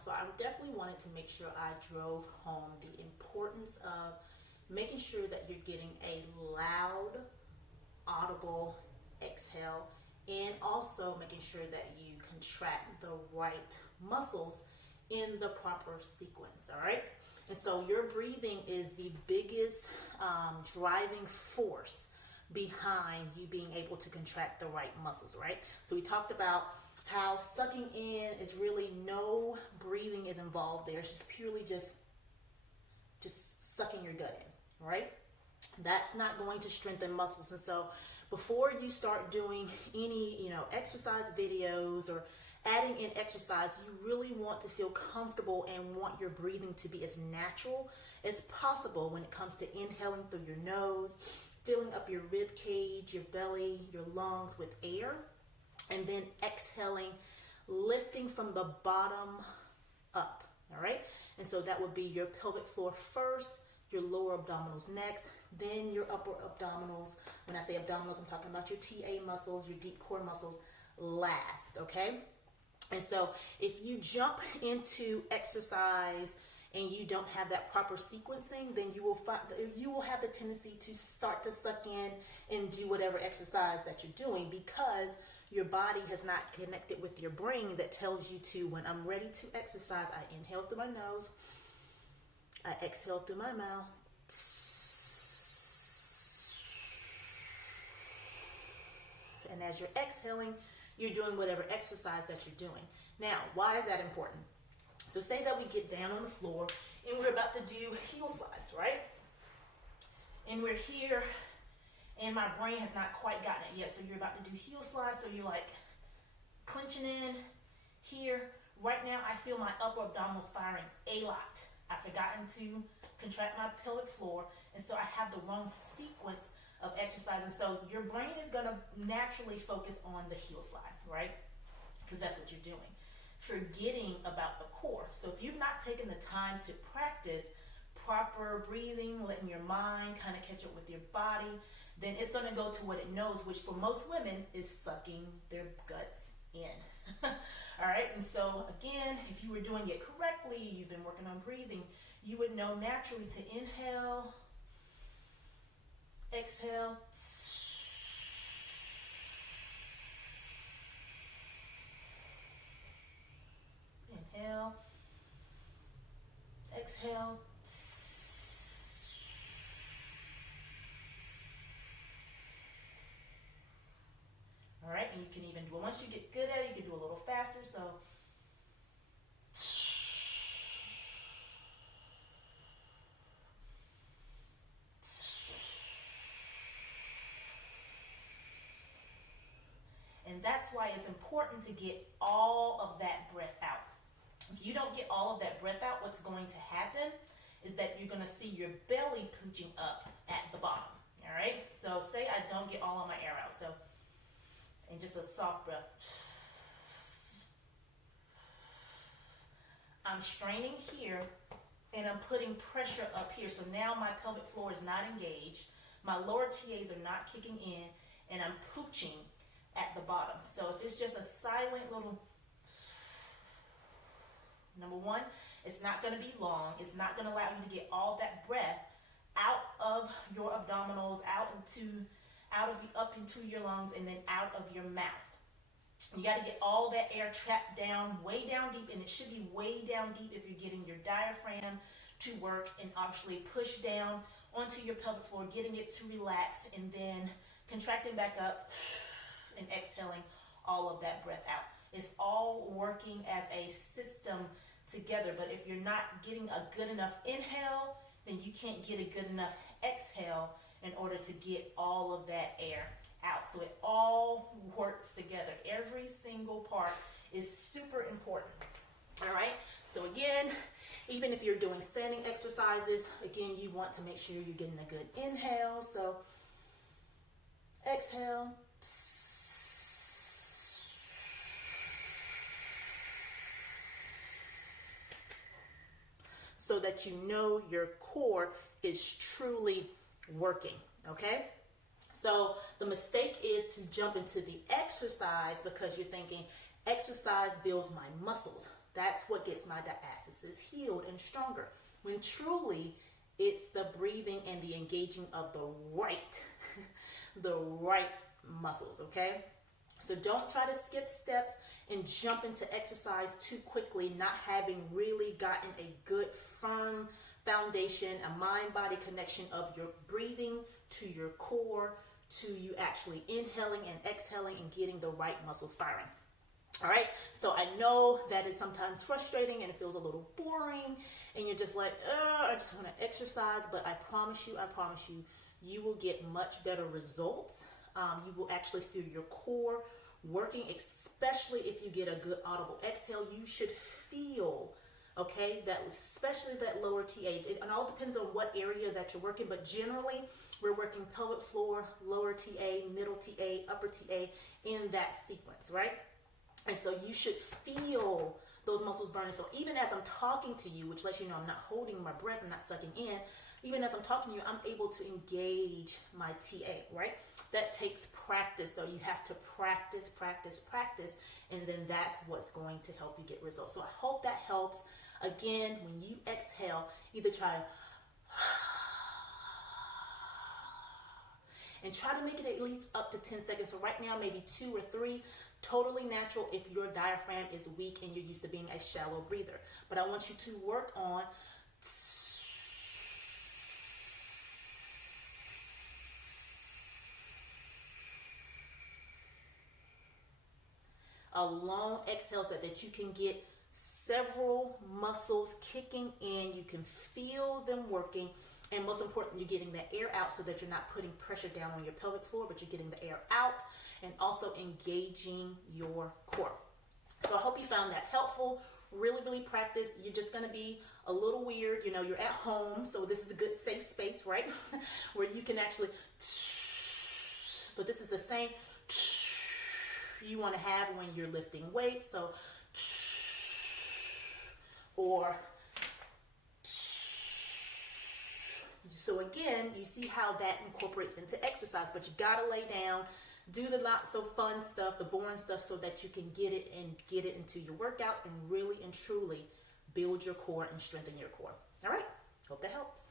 So I definitely wanted to make sure I drove home the importance of making sure that you're getting a loud, audible exhale, and also making sure that you contract the right muscles in the proper sequence. All right. And so your breathing is the biggest driving force behind you being able to contract the right muscles, right? So we talked about how sucking in is really no breathing is involved there. It's just purely just sucking your gut in, right? That's not going to strengthen muscles. And so before you start doing any, exercise videos or adding in exercise, you really want to feel comfortable and want your breathing to be as natural as possible when it comes to inhaling through your nose, filling up your rib cage, your belly, your lungs with air, and then exhaling, lifting from the bottom up. All right. And so that would be your pelvic floor first, your lower abdominals next, then your upper abdominals. When I say abdominals, I'm talking about your TA muscles, your deep core muscles last. Okay. And so if you jump into exercise and you don't have that proper sequencing, then you will have the tendency to start to suck in and do whatever exercise that you're doing, because your body has not connected with your brain that tells you to, when I'm ready to exercise, I inhale through my nose, I exhale through my mouth. And as you're exhaling, you're doing whatever exercise that you're doing. Now, why is that important? So say that we get down on the floor and we're about to do heel slides, right? And we're here and my brain has not quite gotten it yet. So you're about to do heel slides. So you're like clenching in here. Right now, I feel my upper abdominals firing a lot. I've forgotten to contract my pelvic floor. And so I have the wrong sequence of exercise. And so your brain is going to naturally focus on the heel slide, right? Because that's what you're doing, forgetting about the core. So if you've not taken the time to practice proper breathing, letting your mind kind of catch up with your body, then it's going to go to what it knows, which for most women is sucking their guts in. All right. And so again, if you were doing it correctly, you've been working on breathing, you would know naturally to inhale, exhale, inhale, exhale, all right. And you can even do it, once you get good at it, you can do a little faster. So and that's why it's important to get all of that breath out. If you don't get all of that breath out, what's going to happen is that you're going to see your belly pooching up at the bottom. All right. So say I don't get all of my air out. So, and just a soft breath. I'm straining here and I'm putting pressure up here. So now my pelvic floor is not engaged. My lower TAs are not kicking in and I'm pooching at the bottom. So if it's just a silent little, number one, it's not going to be long. It's not going to allow you to get all that breath out of your abdominals, up into your lungs, and then out of your mouth. You got to get all that air trapped down, way down deep, and it should be way down deep if you're getting your diaphragm to work, and obviously push down onto your pelvic floor, getting it to relax, and then contracting back up and exhaling all of that breath out. It's all working as a system together, but if you're not getting a good enough inhale, then you can't get a good enough exhale in order to get all of that air out. So it all works together. Every single part is super important. All right. So again, even if you're doing standing exercises, again, you want to make sure you're getting a good inhale. So exhale. So that you know your core is truly working, okay? So the mistake is to jump into the exercise because you're thinking exercise builds my muscles. That's what gets my diastasis healed and stronger. When truly it's the breathing and the engaging of the right, the right muscles, okay? So don't try to skip steps and jump into exercise too quickly, not having really gotten a good, firm foundation, a mind-body connection of your breathing to your core, to you actually inhaling and exhaling and getting the right muscles firing. All right, so I know that is sometimes frustrating and it feels a little boring and you're just like, I just want to exercise, but I promise you, you will get much better results. You will actually feel your core working, especially if you get a good audible exhale. You should feel, okay, that especially that lower TA. It all depends on what area that you're working, but generally we're working pelvic floor, lower TA, middle TA, upper TA in that sequence, right? And so you should feel those muscles burning. So even as I'm talking to you, which lets you know I'm not holding my breath, I'm not sucking in, even as I'm talking to you, I'm able to engage my TA, right? That takes practice, though. You have to practice, and then that's what's going to help you get results. So I hope that helps. Again, when you exhale, either try and try to make it at least up to 10 seconds. So right now, maybe 2 or 3, totally natural if your diaphragm is weak and you're used to being a shallow breather. But I want you to work on a long exhale so that you can get several muscles kicking in. You can feel them working. And most important, you're getting the air out so that you're not putting pressure down on your pelvic floor, but you're getting the air out and also engaging your core. So I hope you found that helpful. Really practice. You're just going to be a little weird. You know, you're at home, so this is a good safe space, right? Where you can actually, but this is the same you want to have when you're lifting weights. So, so again, you see how that incorporates into exercise, but you gotta lay down, do the not so fun stuff, the boring stuff, so that you can get it into your workouts and really and truly build your core and strengthen your core. All right, hope that helps.